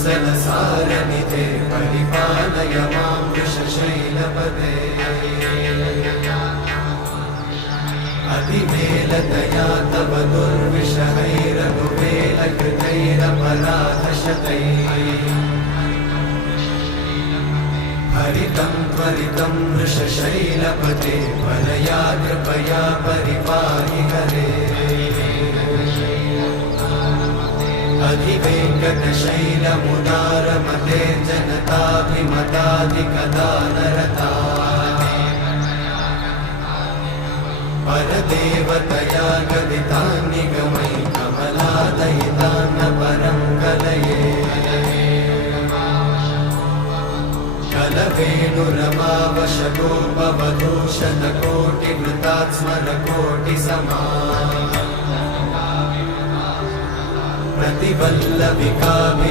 वत्सलसारनिधे परिपालय मां वृषशैलपदे अतिवेलतया तव दुर्विषहैरघुवेलकृतैरपराधशतैः हरितं त्वरितं वृषशैलपते वरया कृपया परिपाहि हरे अधिवेङ्कटशैलमुदारमते जनताभिमताधिकदानरता परदेवतया गदितान्निगमै कमलादयितान्न परं कलये कलवेणुरमावशतोपवधूशतकोटिवृतात्स्मरकोटिसमा प्रतिवल्लभिकाभि